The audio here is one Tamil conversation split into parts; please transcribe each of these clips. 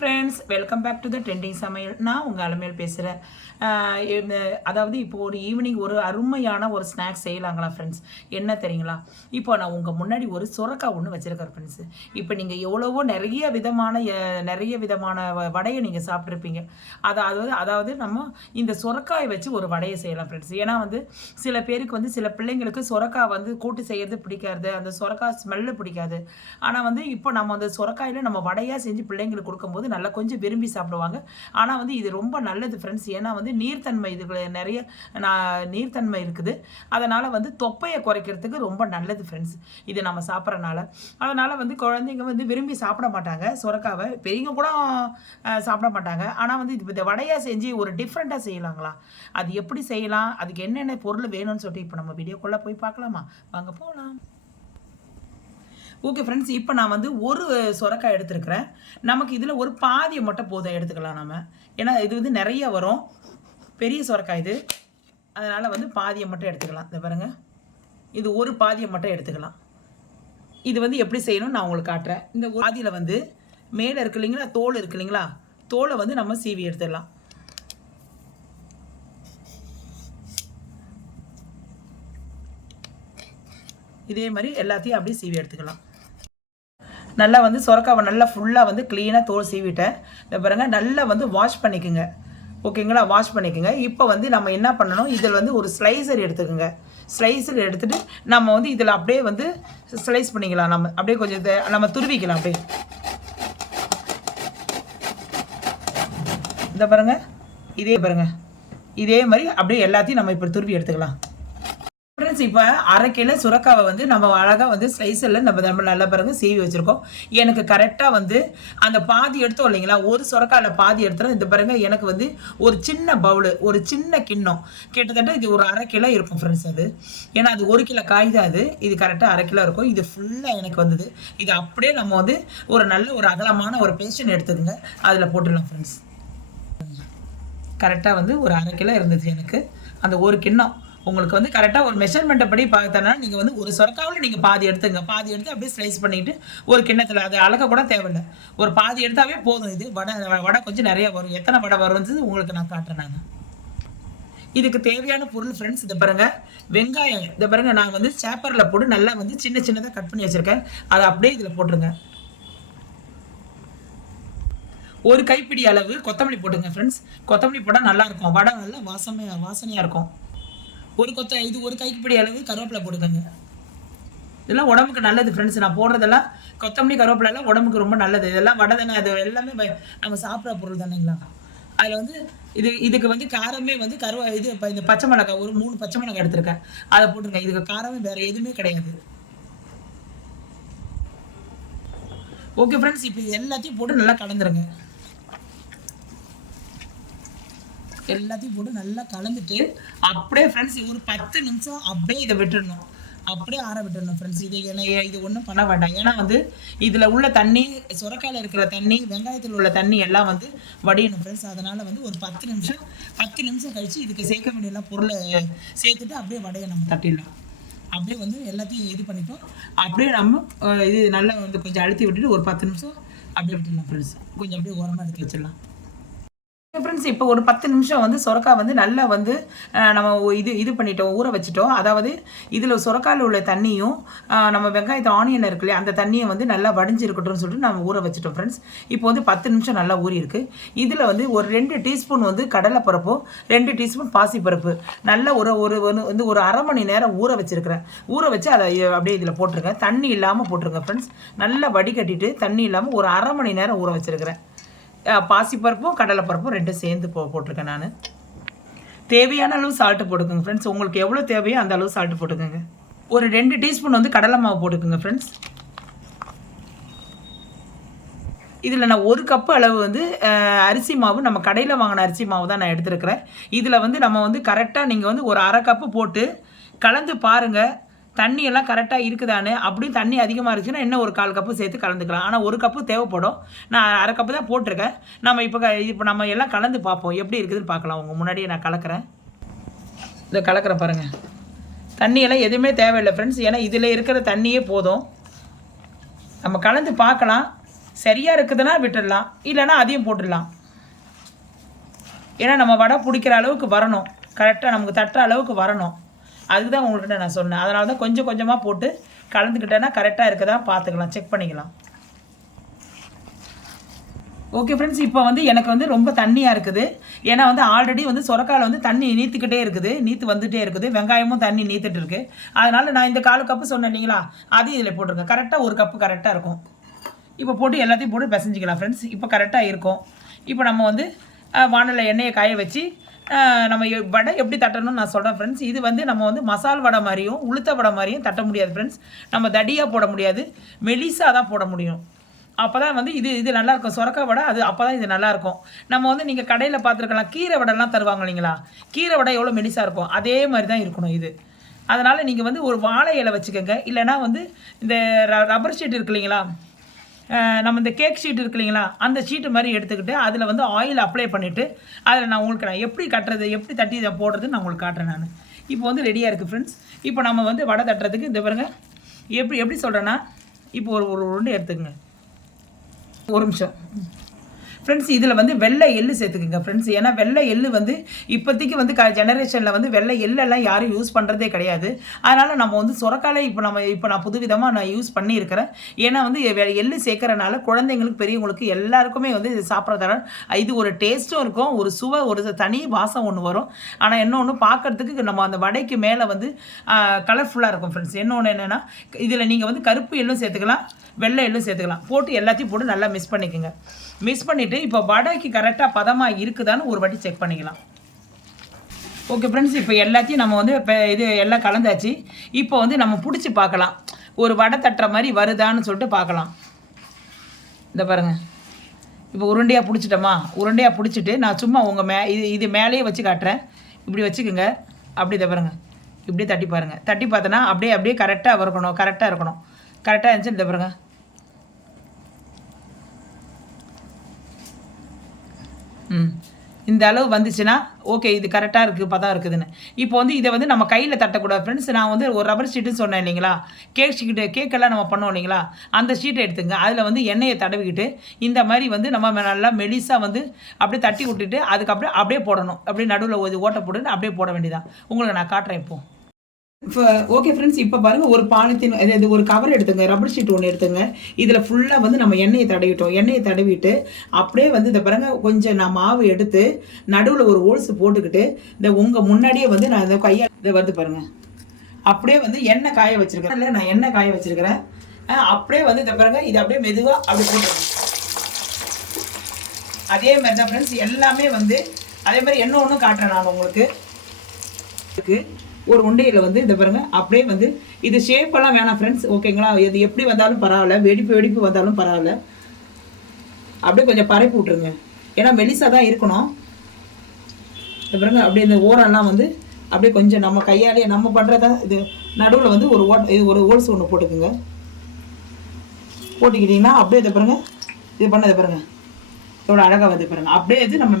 Friends, welcome back to the trending சமையல். நான் உங்கள் அலமேல் பேசுகிறேன். அதாவது இப்போ ஒரு ஈவினிங் ஒரு அருமையான ஒரு ஸ்நாக்ஸ் செய்யலாங்களா ஃப்ரெண்ட்ஸ்? என்ன தெரியுங்களா? இப்போ நான் உங்கள் முன்னாடி ஒரு சுரக்காய் ஒன்று வச்சுருக்கேன் ஃப்ரெண்ட்ஸு. இப்போ நீங்கள் எவ்வளவோ நிறைய விதமான வடையை நீங்கள் சாப்பிட்ருப்பீங்க. அதாவது நம்ம இந்த சுரக்காயை வச்சு ஒரு வடையை செய்யலாம் ஃப்ரெண்ட்ஸ். ஏன்னா சில பேருக்கு சில பிள்ளைங்களுக்கு சுரக்காய் கூட்டு செய்கிறது பிடிக்காது, அந்த சுரக்காய் ஸ்மெல்லு பிடிக்காது. ஆனால் இப்போ நம்ம அந்த சுரக்காயில் நம்ம வடையாக செஞ்சு பிள்ளைங்களுக்கு கொடுக்கும்போது நல்லா கொஞ்சம் விரும்பி சாப்பிடுவாங்க. ஆனால் இது ரொம்ப நல்லது ஃப்ரெண்ட்ஸ். ஏன்னா நீர்த்தன்மை நிறைய நீர்த்தன்மை இருக்குது. அதனால் தொப்பையை குறைக்கிறதுக்கு ரொம்ப நல்லது ஃப்ரெண்ட்ஸ் இது நம்ம சாப்பிட்றனால. அதனால் குழந்தைங்க விரும்பி சாப்பிட மாட்டாங்க சுரக்காவை, பெரியவங்க கூட சாப்பிட மாட்டாங்க. ஆனால் இந்த வடையாக செஞ்சு ஒரு டிஃப்ரெண்ட்டாக செய்யலாங்களா? அது எப்படி செய்யலாம், அதுக்கு என்னென்ன பொருள் வேணும்னு சொல்லிட்டு இப்போ நம்ம வீடியோக்குள்ளே போய் பார்க்கலாமா? வாங்க போகலாம். ஓகே ஃப்ரெண்ட்ஸ், இப்போ நான் ஒரு சுரக்காய் எடுத்துருக்கிறேன். நமக்கு இதில் ஒரு பாதியை மட்டும் போதும் எடுத்துக்கலாம் நம்ம. ஏன்னா இது நிறைய வரும், பெரிய சுரக்காய் இது. அதனால் பாதியை மட்டும் எடுத்துக்கலாம். இந்த பாருங்க, இது ஒரு பாதியை மட்டும் எடுத்துக்கலாம். இது எப்படி செய்யணும்னு நான் உங்களுக்கு காட்டுறேன். இந்த பாதியில் மேலே இருக்கு இல்லைங்களா, தோல் இருக்கு இல்லைங்களா, தோலை நம்ம சீவி எடுத்துடலாம். இதே மாதிரி எல்லாத்தையும் அப்படியே சீவி எடுத்துக்கலாம். நல்லா சுரக்காவை நல்லா ஃபுல்லாக க்ளீனாக தோல் சீவிட்டேன். இந்த பாருங்க, நல்லா வாஷ் பண்ணிக்கோங்க. ஓகேங்களா, வாஷ் பண்ணிக்கோங்க. இப்போ நம்ம என்ன பண்ணணும், இதில் ஒரு ஸ்லைசர் எடுத்துக்கோங்க. ஸ்லைசர் எடுத்துகிட்டு நம்ம இதில் அப்படியே ஸ்லைஸ் பண்ணிக்கலாம். நம்ம அப்படியே கொஞ்சம் நம்ம துருவிக்கலாம் அப்படியே. இந்த பாருங்க, இதே மாதிரி அப்படியே எல்லாத்தையும் நம்ம இப்போ துருவி எடுத்துக்கலாம். ஃப்ரெண்ட்ஸ், இப்போ 1/2 கிலோ சுரக்காவை நம்ம அழகாக ஸ்லைஸரில் நம்ம நல்லா பாருங்க சீவி வச்சுருக்கோம். எனக்கு கரெக்டாக அந்த பாதி எடுத்தோம் இல்லைங்களா, ஒரு சுரக்காயில் பாதி எடுத்துகிறோம். இந்த பாருங்க, எனக்கு ஒரு சின்ன பவுலு, ஒரு சின்ன கிண்ணம், கிட்டத்தட்ட இது ஒரு 1/2 கிலோ இருக்கும் ஃப்ரெண்ட்ஸ். அது ஏன்னா அது 1 கிலோ காய் தான். இது கரெக்டாக 1/2 கிலோ இருக்கும். இது ஃபுல்லாக எனக்கு இது அப்படியே நம்ம ஒரு நல்ல ஒரு அகலமான ஒரு பேஸ்டன் எடுத்துக்கோங்க, அதில் போட்டுடலாம் ஃப்ரெண்ட்ஸ். கரெக்டாக ஒரு 1/2 கிலோ இருந்துச்சு எனக்கு அந்த ஒரு கிண்ணம். உங்களுக்கு கரெக்டாக ஒரு மெஷர்மெண்ட்டை படி பார்த்தோன்னா நீங்கள் ஒரு சுரக்காவில் நீங்கள் பாதி எடுத்துங்க. பாதி எடுத்து அப்படியே ஸ்லைஸ் பண்ணிவிட்டு ஒரு கிண்ணத்தில், அது அழக கூட தேவையில்லை, ஒரு பாதி எடுத்தாவே போதும். இது வடை கொஞ்சம் நிறையா வரும். எத்தனை வடை வரும்னு உங்களுக்கு நான் காட்டுறேன். நான் இதுக்கு தேவையான பொருள் ஃப்ரெண்ட்ஸ், இதை பாருங்கள், வெங்காயம். இதை பாருங்கள், நான் சேப்பரில் போட்டு நல்லா சின்ன சின்னதாக கட் பண்ணி வச்சுருக்கேன். அதை அப்படியே இதில் போட்டுருங்க. ஒரு கைப்பிடி அளவு கொத்தமல்லி போட்டுங்க ஃப்ரெண்ட்ஸ். கொத்தமல்லி போட்டால் நல்லாயிருக்கும், வடை நல்லா வாசனையாக இருக்கும். இது ஒரு கைப்பிடி அளவு கருவேப்பிலை போட்டுக்கோங்க. இதெல்லாம் உடம்புக்கு நல்லது ஃப்ரெண்ட்ஸ். நான் போடுறதெல்லாம் கொத்தமல்லி கருவேப்பிலாம் உடம்புக்கு ரொம்ப நல்லது. இதெல்லாம் வடை தானே, அது எல்லாமே நம்ம சாப்பிட்ற பொருள் தானேங்களா. அதில் இதுக்கு காரமே இப்போ இந்த பச்சை மிளகாய், ஒரு 3 பச்சை மிளகாய் எடுத்திருக்கேன், அதை போட்டுருங்க. இதுக்கு காரமே வேறு எதுவுமே கிடையாது. ஓகே ஃப்ரெண்ட்ஸ், இப்போ எல்லாத்தையும் போட்டு நல்லா கலந்துருங்க. எல்லாத்தையும் போட்டு நல்லா கலந்துட்டு அப்படியே ஃப்ரெண்ட்ஸ் ஒரு 10 நிமிஷம் அப்படியே இதை விட்டுடணும், அப்படியே ஆற விட்டுடணும் ஃப்ரெண்ட்ஸ். இது ஒன்றும் பண்ண வேண்டாம். ஏன்னா இதில் உள்ள தண்ணி, சுரக்காயில் இருக்கிற தண்ணி, வெங்காயத்தில் உள்ள தண்ணி எல்லாம் வடியணும் ஃப்ரெண்ட்ஸ். அதனால் ஒரு 10 நிமிஷம் கழித்து இதுக்கு சேர்க்க வேண்டிய எல்லாம் பொருளை சேர்த்துட்டு அப்படியே வடையை நம்ம தட்டிடலாம். அப்படியே எல்லாத்தையும் இது பண்ணிப்போம். அப்படியே நம்ம இது நல்லா கொஞ்சம் அழுத்தி விட்டுட்டு ஒரு 10 நிமிஷம் அப்படியே விட்டுடலாம் ஃப்ரெண்ட்ஸ். கொஞ்சம் அப்படியே ஓரமாக எடுத்து வச்சிடலாம் ஃப்ரெண்ட்ஸ். இப்போ ஒரு 10 நிமிஷம் சுரக்காய் நல்லா நம்ம இது பண்ணிட்டோம், ஊற வச்சுட்டோம். அதாவது இதில் சுரக்காயில் உள்ள தண்ணியும் நம்ம வெங்காயத்து ஆனியன் இருக்கு இல்லையா, அந்த தண்ணியை நல்லா வடிஞ்சு இருக்கட்டும்னு சொல்லிட்டு நம்ம ஊற வச்சுட்டோம் ஃப்ரெண்ட்ஸ். இப்போ 10 நிமிஷம் நல்லா ஊறி இருக்குது. இதில் ஒரு 2 டீஸ்பூன் கடலைப்பருப்பும் 2 டீஸ்பூன் பாசிப்பருப்பு நல்லா ஒரு அரை மணி நேரம் ஊற வச்சுருக்கிறேன். ஊற வச்சு அதை அப்படியே இதில் போட்டுருங்க. தண்ணி இல்லாமல் போட்டுருங்க ஃப்ரெண்ட்ஸ். நல்லா வடிகட்டிட்டு தண்ணி இல்லாமல் ஒரு அரை மணி நேரம் ஊற வச்சுருக்கிறேன். பாசிப்பருப்பும் கடலைப்பருப்பும் 2 சேர்ந்து போட்டிருக்கேன் நான். தேவையான அளவு சால்ட்டு போட்டுக்கோங்க ஃப்ரெண்ட்ஸ். உங்களுக்கு எவ்வளோ தேவையோ அந்த அளவு சால்ட்டு போட்டுக்கோங்க. ஒரு 2 டீஸ்பூன் கடலை மாவு போட்டுக்கோங்க ஃப்ரெண்ட்ஸ். இதில் நான் 1 கப்பு அளவு அரிசி மாவு, நம்ம கடையில் வாங்கின அரிசி மாவு தான் நான் எடுத்துருக்கிறேன். இதில் நம்ம கரெக்டாக நீங்கள் ஒரு அரை கப்பு போட்டு கலந்து பாருங்கள், தண்ணி எல்லாம் கரெக்டாக இருக்குதானே. அப்படியும் தண்ணி அதிகமாக இருந்துச்சுன்னா இன்னும் ஒரு 1/4 கப்பு சேர்த்து கலந்துக்கலாம். ஆனால் 1 கப்பு தேவைப்படும். நான் அரை கப்பு தான் போட்டிருக்கேன். நம்ம இப்போ நம்ம எல்லாம் கலந்து பார்ப்போம், எப்படி இருக்குதுன்னு பார்க்கலாம். உங்கள் முன்னாடியே நான் கலக்கிறேன். இதை கலக்கிறேன் பாருங்கள். தண்ணியெல்லாம் எதுவுமே தேவையில்லை ஃப்ரெண்ட்ஸ். ஏன்னா இதில் இருக்கிற தண்ணியே போதும். நம்ம கலந்து பார்க்கலாம். சரியாக இருக்குதுன்னா விட்டுடலாம், இல்லைன்னா அதையும் போட்டுடலாம். ஏன்னா நம்ம வடை பிடிக்கிற அளவுக்கு வரணும், கரெக்டாக நமக்கு தட்டுற அளவுக்கு வரணும். அதுதான் உங்கள்கிட்ட நான் சொன்னேன். அதனால தான் கொஞ்சம் கொஞ்சமாக போட்டு கலந்துக்கிட்டேன்னா கரெக்டாக இருக்குதா பார்த்துக்கலாம், செக் பண்ணிக்கலாம். ஓகே ஃப்ரெண்ட்ஸ், இப்போ வந்து எனக்கு வந்து ரொம்ப தண்ணியாக இருக்குது. ஏன்னா வந்து ஆல்ரெடி வந்து சொரக்காயில் வந்து தண்ணி நீத்துக்கிட்டே இருக்குது, நீத்து வந்துகிட்டே இருக்குது. வெங்காயமும் தண்ணி நீத்துட்டு இருக்கு. அதனால் நான் இந்த 1/4 கப்பு சொன்னேன் இல்லைங்களா, அதையும் இதில் போட்டிருக்கேன். கரெக்டாக 1 கப்பு கரெக்டாக இருக்கும். இப்போ போட்டு எல்லாத்தையும் போட்டு பிசைஞ்சிக்கலாம் ஃப்ரெண்ட்ஸ். இப்போ கரெக்டாக இருக்கும். இப்போ நம்ம வந்து வானலில் எண்ணெயை காய வச்சு நம்ம வடை எப்படி தட்டணும்னு நான் சொல்கிறேன் ஃப்ரெண்ட்ஸ். இது வந்து நம்ம வந்து மசால் வடை மாதிரியும் உளுத்த வடை மாதிரியும் தட்ட முடியாது ஃப்ரெண்ட்ஸ். நம்ம தடியாக போட முடியாது, மெலிசாக தான் போட முடியும். அப்போ தான் வந்து இது நல்லாயிருக்கும். சொரக்காய் வடை அது அப்போ தான் இது நல்லாயிருக்கும். நம்ம வந்து நீங்கள் கடையில் பார்த்துருக்கலாம், கீரை வடைலாம் தருவாங்க இல்லைங்களா, கீரை வடை எவ்வளோ மெலிசாக இருக்கும் அதே மாதிரி தான் இருக்கணும் இது. அதனால் நீங்கள் வந்து ஒரு வாழை இலை வச்சுக்கோங்க, இல்லைனா வந்து இந்த ரப்பர் ஷீட் இருக்கு இல்லைங்களா, நம்ம இந்த கேக் ஷீட் இருக்கு இல்லைங்களா, அந்த ஷீட்டு மாதிரி எடுத்துக்கிட்டு அதில் வந்து ஆயில் அப்ளை பண்ணிவிட்டு அதில் நான் எப்படி கட்டுறது, எப்படி தட்டி இதை போடுறதுன்னு நான் உங்களுக்கு காட்டுறேன். நான் இப்போ வந்து ரெடியாக இருக்குது ஃப்ரெண்ட்ஸ். இப்போ நம்ம வந்து வடை தட்டுறதுக்கு இந்த பாருங்க எப்படி சொல்கிறேன்னா, இப்போ ஒரு உருண்டை எடுத்துக்கங்க. ஒரு நிமிஷம் ஃப்ரெண்ட்ஸ், இதில் வந்து வெள்ளை எள்ளு சேர்த்துக்குங்க ஃப்ரெண்ட்ஸ். ஏன்னா வெள்ளை எள்ளு வந்து இப்போதைக்கு வந்து ஜெனரேஷனில் வந்து வெள்ளை எள்ளெல்லாம் யாரும் யூஸ் பண்ணுறதே கிடையாது. அதனால் நம்ம வந்து சொரக்காலை இப்போ நான் புதுவிதமாக நான் யூஸ் பண்ணியிருக்கிறேன். ஏன்னா வந்து எள்ளு சேர்க்கறனால குழந்தைங்களுக்கு பெரியவங்களுக்கு எல்லாருக்குமே வந்து இது சாப்பிட்றதால இது ஒரு டேஸ்ட்டும் இருக்கும், ஒரு சுவை, ஒரு தனி வாசம் ஒன்று வரும். ஆனால் இன்னொன்று பார்க்குறதுக்கு நம்ம அந்த வடைக்கு மேலே வந்து கலர்ஃபுல்லாக இருக்கும் ஃப்ரெண்ட்ஸ். இன்னொன்று என்னென்னா, இதில் நீங்கள் வந்து கருப்பு எள்ளும் சேர்த்துக்கலாம், வெள்ளை எள்ளும் சேர்த்துக்கலாம். போட்டு எல்லாத்தையும் போட்டு நல்லா மிக்ஸ் பண்ணிக்கோங்க. மிக்ஸ் பண்ணிவிட்டு இப்போ வடைக்கு கரெக்டாக பதமாக இருக்குதான்னு ஒரு வாட்டி செக் பண்ணிக்கலாம். ஓகே ஃப்ரெண்ட்ஸ், இப்போ எல்லாத்தையும் நம்ம வந்து இப்போ இது எல்லாம் கலந்தாச்சு. இப்போ வந்து நம்ம பிடிச்சி பார்க்கலாம், ஒரு வடை தட்டுற மாதிரி வருதான்னு சொல்லிட்டு பார்க்கலாம். இந்த பாருங்கள், இப்போ உருண்டையாக பிடிச்சிட்டோமா, உருண்டையாக பிடிச்சிட்டு நான் சும்மா உங்கள் இது மேலேயே வச்சு காட்டுறேன். இப்படி வச்சுக்கோங்க. அப்படி இதை பாருங்கள், இப்படியே தட்டி பாருங்கள். தட்டி பார்த்தோன்னா அப்படியே கரெக்டாக இருக்கணும், கரெக்டாக இருந்துச்சு. இந்த பாருங்கள், இந்த அளவு வந்துச்சுன்னா ஓகே, இது கரெக்டாக இருக்குது, பதம் இருக்குதுன்னு. இப்போ வந்து இதை வந்து நம்ம கையில் தட்டக்கூடாது ஃப்ரெண்ட்ஸ். நான் வந்து ஒரு ரப்பர் ஷீட்டுன்னு சொன்னேன் இல்லைங்களா, கேக்கெல்லாம் நம்ம பண்ணோம் இல்லைங்களா, அந்த ஷீட்டை எடுத்துங்க. அதில் வந்து எண்ணெயை தடவிக்கிட்டு இந்த மாதிரி வந்து நம்ம நல்லா மெலிசாக வந்து அப்படியே தட்டி விட்டுட்டு அதுக்கப்புறம் அப்படியே போடணும். அப்படியே நடுவில் ஓட்டை போட்டு அப்படியே போட வேண்டியதான். உங்களுக்கு நான் காட்டுறேன் இப்போ. இப்போ ஓகே ஃப்ரெண்ட்ஸ், இப்போ பாருங்கள், ஒரு பாலித்தீன் இது ஒரு கவர் எடுத்துங்க, ரப்பர் ஷீட் ஒன்று எடுத்துங்க. இதில் ஃபுல்லாக வந்து நம்ம எண்ணெயை தடவிட்டு அப்படியே வந்து இதை பாருங்கள், கொஞ்சம் நான் மாவு எடுத்து நடுவில் ஒரு ஹோல்ஸ் போட்டுக்கிட்டு இந்த உங்கள் முன்னாடியே வந்து நான் இந்த கையால் இதை வருது பாருங்கள், அப்படியே வந்து எண்ணெய் காய வச்சுருக்கிறேன். இல்லை, நான் எண்ணெய் காய வச்சுருக்கிறேன். அப்படியே வந்து இதை பாருங்கள், இது அப்படியே மெதுவாக அப்படி போட்டுருங்க. அதே மாதிரி தான் ஃப்ரெண்ட்ஸ் எல்லாமே வந்து அதே மாதிரி என்ன ஒன்றும் காட்டுறேன் நான் உங்களுக்கு. ஒரு உண்டையில் வந்து இதை பாருங்கள், அப்படியே வந்து இது ஷேப்பெல்லாம் வேணாம் ஃப்ரெண்ட்ஸ், ஓகேங்களா. இது எப்படி வந்தாலும் பரவாயில்ல, வெடிப்பு வந்தாலும் பரவாயில்ல. அப்படியே கொஞ்சம் பரப்பி விட்ருங்க, ஏன்னா மெலிசாக தான் இருக்கணும். இது பாருங்க, அப்படியே இந்த ஓரெல்லாம் வந்து அப்படியே கொஞ்சம் நம்ம கையாலே நம்ம பண்ணுறதா. இது நடுவில் வந்து ஒரு ஹோல்ஸ் ஒன்று போட்டுக்குங்க. போட்டுக்கிட்டிங்கன்னா அப்படியே இதை பாருங்கள், இது பண்ணதை பாருங்கள் எவ்வளோ அழகாக வந்து பாருங்கள். அப்படியே இது நம்ம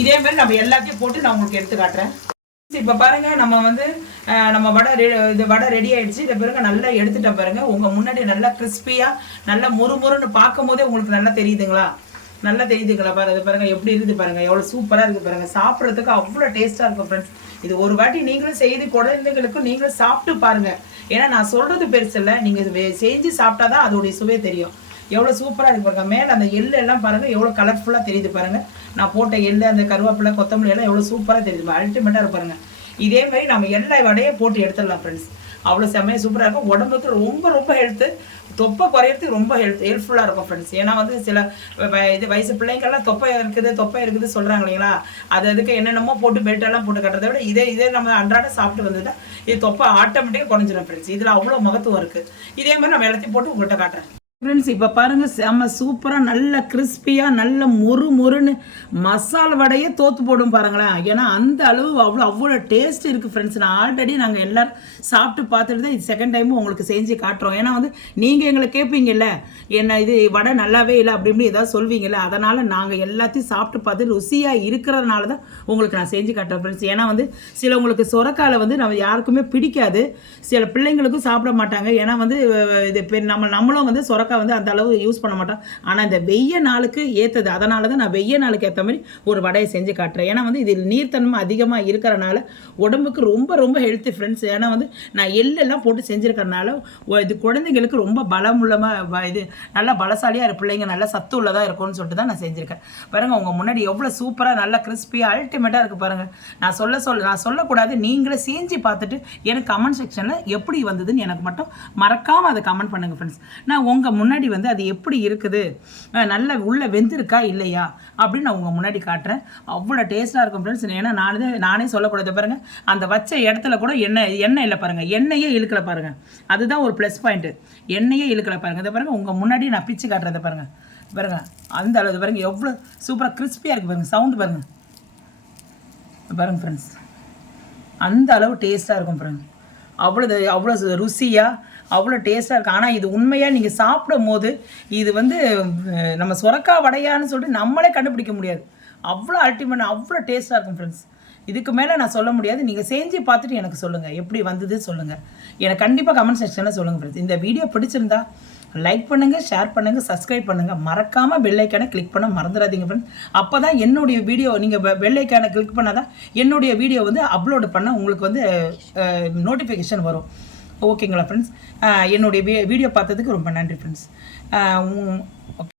இதே மாதிரி நம்ம எல்லாத்தையும் போட்டு நான் உங்களுக்கு எடுத்து காட்டுறேன். இப்போ பாருங்கள், நம்ம வந்து நம்ம வடை ரெடி ஆகிடுச்சு. இதை பிறகு நல்லா எடுத்துட்டேன் பாருங்கள். உங்கள் முன்னாடி நல்லா கிறிஸ்பியாக நல்லா முறுமுறுன்னு பார்க்கும் போதே உங்களுக்கு நல்லா தெரியுதுங்களா, பாருங்கள் எப்படி இருக்குது பாருங்கள், எவ்வளோ சூப்பராக இருக்குது பாருங்கள். சாப்பிட்றதுக்கு அவ்வளோ டேஸ்ட்டாக இருக்கும் ஃப்ரெண்ட்ஸ். இது ஒரு வாட்டி நீங்களும் செய்து குழந்தைங்களுக்கும் நீங்களும் சாப்பிட்டு பாருங்கள். ஏன்னா நான் சொல்கிறது பெருசு இல்லை, நீங்கள் செஞ்சு சாப்பிட்டா தான் அதோடைய சுவை தெரியும். எவ்வளோ சூப்பராக இருக்குது பாருங்கள். மேலே அந்த எள்ளு எல்லாம் பாருங்கள் எவ்வளோ கலர்ஃபுல்லாக தெரியுது பாருங்கள். நான் போட்ட எள்ளு, அந்த கருவேப்பிலை, கொத்தமல்லி எல்லாம் எவ்வளோ சூப்பராக தெரியுது, அல்டிமேட்டாக இருப்பாருங்க. இதே மாதிரி நம்ம எல்லா வடையை போட்டு எடுத்துடலாம் ஃப்ரெண்ட்ஸ். அவ்வளோ செம்மையாக சூப்பராக இருக்கும். உடம்புக்கு ரொம்ப ஹெல்த்து, தொப்பை குறையிறதுக்கு ரொம்ப ஹெல்ப்ஃபுல்லாக இருக்கும் ஃப்ரெண்ட்ஸ். ஏன்னா வந்து சில வயசு பிள்ளைங்கள்லாம் தொப்பை இருக்குது சொல்கிறாங்க இல்லைங்களா, அதுக்கு என்னென்னமோ போட்டு பெல்ட்டெல்லாம் போட்டு கட்டுறதை விட இதே நம்ம அன்றாட சாப்பிட்டு வந்துட்டா இது தொப்பை ஆட்டோமேட்டிக்காக குறைஞ்சிடும் ஃப்ரெண்ட்ஸ். இதில் அவ்வளோ மகத்துவம் இருக்குது. இதே மாதிரி நம்ம எல்லாத்தையும் போட்டு உங்கள்கிட்ட காட்டுறேன். ஃப்ரெண்ட்ஸ் இப்போ பாருங்கள் செம்ம சூப்பராக நல்ல கிறிஸ்பியாக நல்ல மொறு மொறுன்னு மசாலா வடையே தோற்று போடும் பாருங்களேன். ஏன்னா அந்த அளவு அவ்வளோ டேஸ்ட் இருக்குது ஃப்ரெண்ட்ஸ். நான் ஆல்ரெடி நாங்கள் எல்லோரும் சாப்பிட்டு பார்த்துட்டு தான் இது செகண்ட் டைமும் உங்களுக்கு செஞ்சு காட்டுறோம். ஏன்னா வந்து நீங்கள் எங்களை கேட்பீங்கல்ல, என்ன இது வடை நல்லாவே இல்லை அப்படி இப்படி ஏதாவது சொல்வீங்கல்ல, அதனால் நாங்கள் எல்லாத்தையும் சாப்பிட்டு பார்த்து ருசியாக இருக்கிறதுனால தான் உங்களுக்கு நான் செஞ்சு காட்டுறேன் ஃப்ரெண்ட்ஸ். ஏன்னா வந்து சிலவங்களுக்கு சொரக்காயில் வந்து நம்ம யாருக்குமே பிடிக்காது, சில பிள்ளைங்களுக்கும் சாப்பிட மாட்டாங்க. ஏன்னா வந்து இது நம்மளும் வந்து சொரக்காய் வந்து அந்த அளவு யூஸ் பண்ண மாட்டோம். ஆனால் இந்த வெய்ய நாளுக்கு ஏற்றது, அதனால தான் நான் வெய்ய நாளுக்கு ஏற்ற மாதிரி ஒரு வடையை செஞ்சு காட்டுறேன். ஏன்னா வந்து இதில் நீர்த்தன்மை அதிகமாக இருக்கிறனால உடம்புக்கு ரொம்ப ரொம்ப ஹெல்த்தி ஃப்ரெண்ட்ஸ். ஏன்னா வந்து நான் எள்ளெல்லாம் போட்டு செஞ்சுருக்கறனால இது குழந்தைங்களுக்கு ரொம்ப பலமுள்ளமாக இது நல்லா பலசாலியாக இருக்கு, பிள்ளைங்க நல்லா சத்து உள்ளதாக இருக்கும்னு சொல்லிட்டு தான் நான் செஞ்சுருக்கேன். பாருங்கள் உங்கள் முன்னாடி எவ்வளோ சூப்பராக நல்லா கிறிஸ்பியாக அல்டிமேட்டாக இருக்குது பாருங்கள். நான் சொல்லக்கூடாது, நீங்களே செஞ்சு பார்த்துட்டு எனக்கு கமெண்ட் செக்ஷனில் எப்படி வந்ததுன்னு எனக்கு மட்டும் மறக்காமல் அதை கமெண்ட் பண்ணுங்கள் ஃப்ரெண்ட்ஸ். நான் உங்கள் முன்னாடி வந்து அது எப்படி இருக்குது, நல்ல உள்ளே வெந்திருக்கா இல்லையா அப்படின்னு நான் உங்கள் முன்னாடி காட்டுறேன். அவ்வளோ டேஸ்ட்டாக இருக்கும் ஃப்ரெண்ட்ஸ். ஏன்னா நானே சொல்லக்கூடாது பாருங்கள், அந்த வச்ச இடத்துல கூட எண்ணெய் இல்லை பாருங்கள், எண்ணெயே இழுக்கலை பாருங்கள். அதுதான் ஒரு ப்ளஸ் பாயிண்ட்டு, எண்ணெயே இழுக்கலை பாருங்கள். இதை பாருங்கள் உங்கள் முன்னாடி நான் பிச்சு காட்டுறதை பாருங்கள். அந்த அளவு பாருங்கள் எவ்வளோ சூப்பராக கிறிஸ்பியாக இருக்குது பாருங்கள். சவுண்டு பாருங்கள் ஃப்ரெண்ட்ஸ், அந்த அளவு டேஸ்ட்டாக இருக்கும் பாருங்கள். அவ்வளோ ருசியாக அவ்வளோ டேஸ்ட்டாக இருக்குது. ஆனால் இது உண்மையாக நீங்கள் சாப்பிடும் போது இது வந்து நம்ம சுரக்கா வடையான்னு சொல்லிட்டு நம்மளே கண்டுபிடிக்க முடியாது. அவ்வளோ அல்டிமேட், அவ்வளோ டேஸ்ட்டாக இருக்கும் ஃப்ரெண்ட்ஸ். இதுக்கு மேலே நான் சொல்ல முடியாது. நீங்கள் செஞ்சு பார்த்துட்டு எனக்கு சொல்லுங்கள் எப்படி வந்தது சொல்லுங்கள். எனக்கு கண்டிப்பாக கமெண்ட் செக்ஷனில் சொல்லுங்கள் ஃப்ரெண்ட்ஸ். இந்த வீடியோ பிடிச்சிருந்தா லைக் பண்ணுங்கள், ஷேர் பண்ணுங்கள், சப்ஸ்கிரைப் பண்ணுங்கள். மறக்காமல் பெல் ஐக்கானை கிளிக் பண்ண மறந்துடாதீங்க ஃப்ரெண்ட்ஸ். அப்போ தான் என்னுடைய வீடியோ நீங்கள் பெல் ஐக்கானை கிளிக் பண்ணால் தான் என்னுடைய வீடியோ வந்து அப்லோடு பண்ண உங்களுக்கு வந்து நோட்டிஃபிகேஷன் வரும். ஓகேங்களா ஃப்ரெண்ட்ஸ்? என்னுடைய வீடியோ பார்த்ததுக்கு ரொம்ப நன்றி ஃப்ரெண்ட்ஸ்.